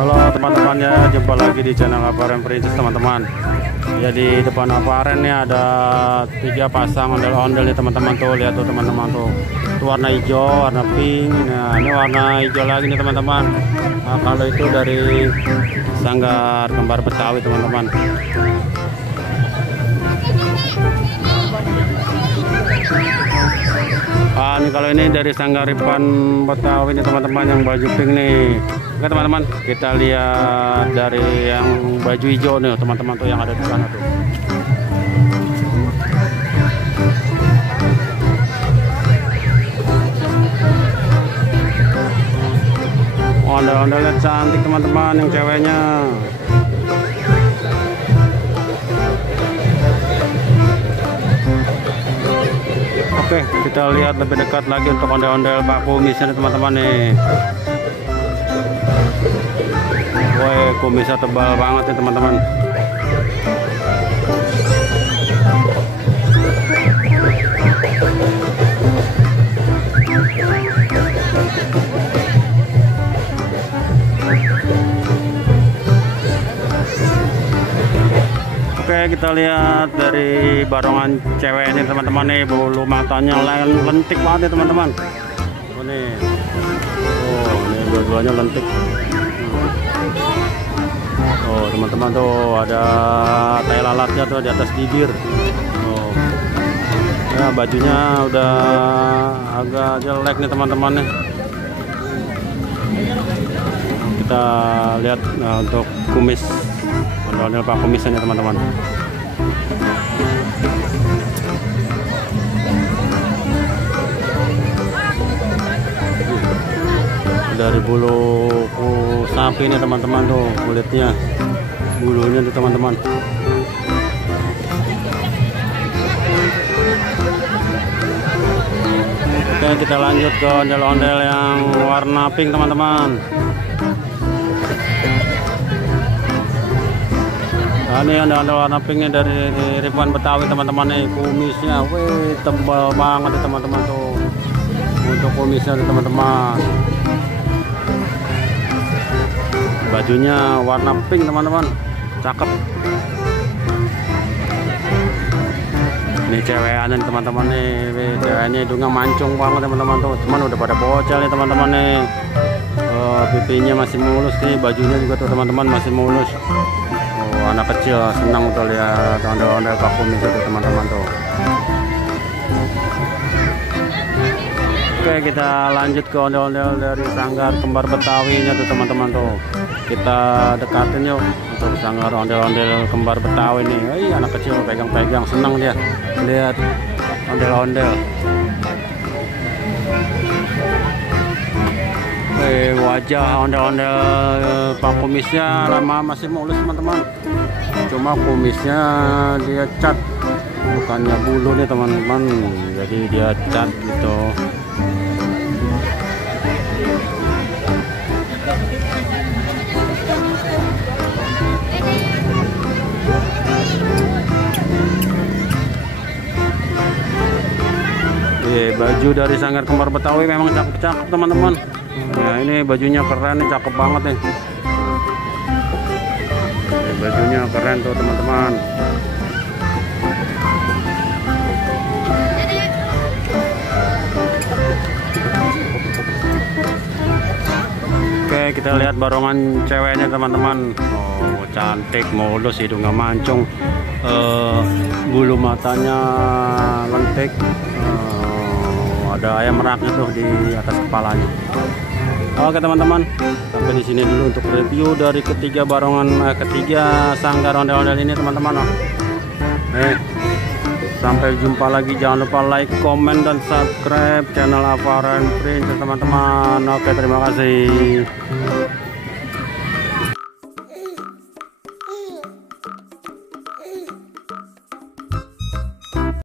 Halo teman-teman ya, jumpa lagi di channel Aparen Princess teman-teman. Ya di depan Aparen nih ada 3 pasang ondel-ondel nih teman-teman tuh, lihat tuh teman-teman tuh. Itu warna hijau, warna pink. Nah ini warna hijau lagi nih teman-teman. Nah, kalau itu dari Sanggar Kembar Betawi teman-teman. Ini kalau ini dari Sanggar Ripan Betawi nih teman-teman, yang baju pink nih. Oke teman-teman, kita lihat dari yang baju hijau nih teman-teman tuh, yang ada di sana tuh. Ondel-ondelnya cantik teman-teman, yang ceweknya. Oke, kita lihat lebih dekat lagi untuk ondel-ondel Pak Kumisnya teman-teman nih. Woi, kumisnya tebal banget nih teman-teman. Oke, kita lihat dari barongan cewek ini teman-teman nih, bulu matanya lentik banget nih teman-teman. Oh nih, ini dua-duanya lentik. Oh teman-teman tuh, ada tai lalatnya tuh di atas bibir. Oh, ya bajunya udah agak jelek nih teman-teman nih. Kita lihat untuk kumis, ondel-ondel Pak Kumisnya teman-teman. Dari bulu sapi ini teman-teman tuh, kulitnya, bulunya tuh teman-teman. Oke, kita lanjut ke ondel-ondel yang warna pink teman-teman. Nah, ini ondel-ondel warna pinknya dari Ribuan Betawi teman-teman nih. Kumisnya, wih, tebal banget nih teman-teman tuh. Untuk kumisnya nih teman-teman. Bajunya warna pink teman-teman, cakep. Ini ceweknya nih teman-teman nih, ceweknya hidungnya mancung banget teman-teman tuh. Cuman udah pada bocel nih teman-teman nih. Pipinya masih mulus nih, bajunya juga tuh teman-teman masih mulus. Oh, anak kecil senang tuh lihat ondel-ondel Pak Kumis itu teman-teman tuh. Oke, kita lanjut ke ondel-ondel dari Sanggar Kembar Betawinya tuh teman-teman tuh. Kita dekatin yuk untuk Sanggar ondel-ondel Kembar Betawi nih. Anak kecil pegang-pegang, senang dia lihat ondel-ondel. Wajah ondel-ondel Pak Kumisnya masih mulus teman-teman. Cuma kumisnya dia cat, bukannya bulu nih teman-teman. Jadi dia cat gitu. Baju dari Sanggar Kembar Betawi memang cakep-cakep teman-teman. Nah ini bajunya keren nih, cakep banget nih. Bajunya keren tuh teman-teman. Oke, kita lihat barongan ceweknya teman-teman. Oh cantik, mulus, hidungnya mancung, bulu matanya lentik. Ada ayam meraknya tuh di atas kepalanya. Oke teman-teman, sampai di sini dulu untuk review dari ketiga sanggar ondel-ondel ini teman-teman. Sampai jumpa lagi, jangan lupa like, komen, dan subscribe channel Aparen Princess teman-teman. Oke, terima kasih.